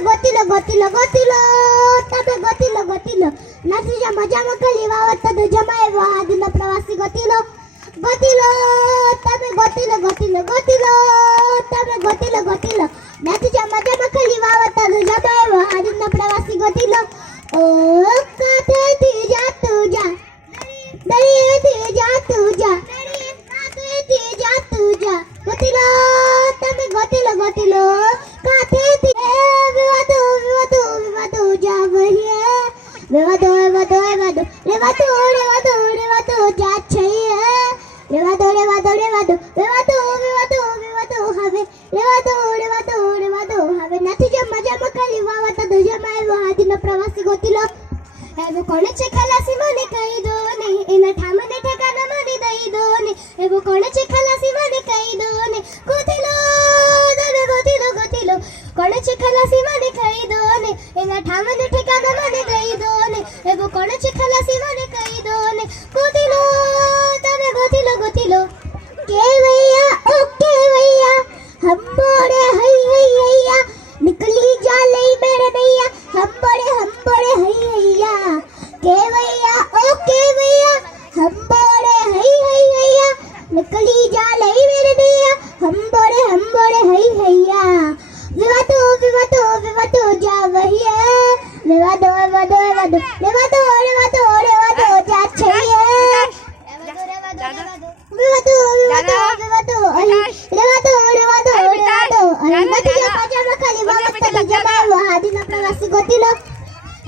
ગોતીલો ગોતીલો ગોતીલો તમે ગોતીલો ગોતીલો નથી જા મજામાં ખાલી વાવત તો જમાય વાદનો પ્રવાસી ગોતીલો ગોતીલો તમે ગોતીલો ગોતીલો ગોતીલો તમે ગોતીલો ગોતીલો નથી જા મજામાં ખાલી વાવત તો જમાય વાદનો પ્રવાસી ગોતીલો ઓ કાતેથી જા તું જા દરિયેથી જા તું જા કાતેથી જા તું જા ગોતીલો તમે ગોતીલો ગોતીલો કાતેથી વિવાદો જા વહીએ રેવાદો જા છઈએ રેવાદો હવે રેવાદો હવે નથી જે મજામાં ખાલી વાવત તો જમાય વાદનો પ્રવાસી ગોતીલો એવો કોણ છે ખલાસી મને કહી દો ને એના ઠામને ઠેકાના મને દઈ દો ને એવો કોણ છે ખલાસી મને કહી દો ને ગોતીલો તમે ગોતીલો ગોતીલો કોણ છે ખલાસી મને કહી દો ને એના ઠામને ઠેકાના મને દઈ દો ને એવો કોણ છે ખલાસી મને કહી દો ને ગોતીલો તમે ગોતીલો ગોતીલો કે ભૈયા ઓ કે ભૈયા હંબોડે હઈ હૈયા निकली जा लई मेरे भैया हंबोड़े हई हैया के भैया ओ के भैया हंबोड़े हई हैया निकली जा लई मेरे भैया हंबोड़े हई हैया विवादो जा वहिए विवादो जा छइए विवादो વાદનો પ્રવાસી ગોતીલો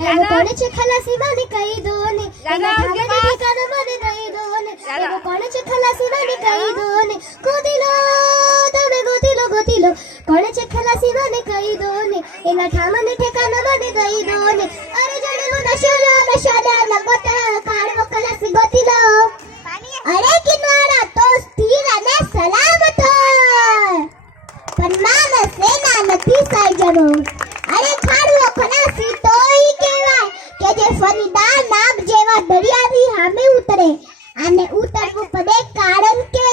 એવો કોણ છે ખલાસી મને કહી દો ને એના ઠામને ઠેકાના મને દઈ દો ને એવો કોણ છે ખલાસી મને કહી દો ને ગોતીલો તમે ગોતીલો ગોતીલો કોણ છે ખલાસી મને કહી દો ને એના ઠામને ઠેકાના મને દઈ દો ને અરે જડવો નશાના લગોતા કાળવો ખલાસી ગોતીલો અરે કિનારા તો સ્થિર અને સલામત હોય પણ માનસ સેના નથી સાઈજનો અરે ખાડવો ખલાસી તોય કહેવાય કે જે ફરીદા નામ જેવા દરિયાની સામે ઉતરે અને ઉતરવું પડે કારણ કે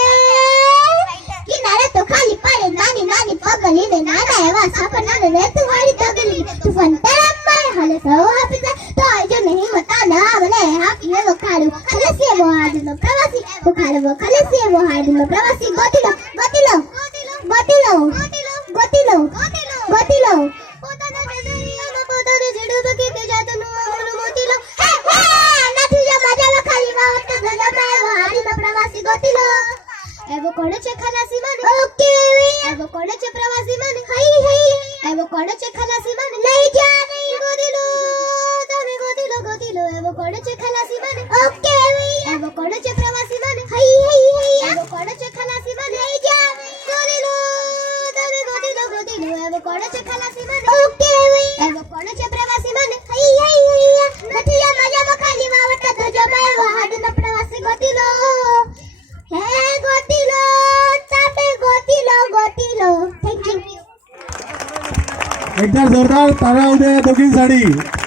કિનારે તો ખાલી પડે નાની નાની પગલી ને નાના એવા સાપનાને રહેતું વાળી તગલી તું ફંતરમ હલે સૌ હાફિઝ તો આજો નહીં મતા ના બને હાફી એવો ખાડવો ખલાસી એવો હાડનો પ્રવાસી ખાડવો ખલાસી એવો હાડનો પ્રવાસી ગોતીલો ગોતીલો ગોતીલો ગોતીલો ગોતીલો પોતાના નજરિયામાં પોતાને જીડું બકીને જાતનું આમનું મોતીલો નથી જે મજામાં ખાલી વાવત તો જમાય હાડીનો પ્રવાસી ગોતીલો એવો કોણ છે ખલાસી મને ઓકે એવો કોણ છે પ્રવાસી મને હઈ હઈ એવો કોણ છે ખલાસી મને લઈ જા નહીં ગોતીલો તમે ગોતીલો ગોતીલો એવો કોણ છે ખલાસી મને ઓકે એવો કોણ છે પ્રવાસી મને હઈ હઈ એવો કોણ છે ખલાસી મને લઈ જા ગોતીલો તમે ગોતીલો ગોતીલો એવો કોણ છે ખલાસી મને ઓકે એવો કોણ છે પ્રવાસી મને હઈ હઈ નથી આ મજામાં ખાલી વાવત તો જમાય વાદનો પ્રવાસી ગોતીલો હે ગોતીલો તમે ગોતીલો થેન્ક યુ एकदा जोरदार तारा उद्या दोघींसाठी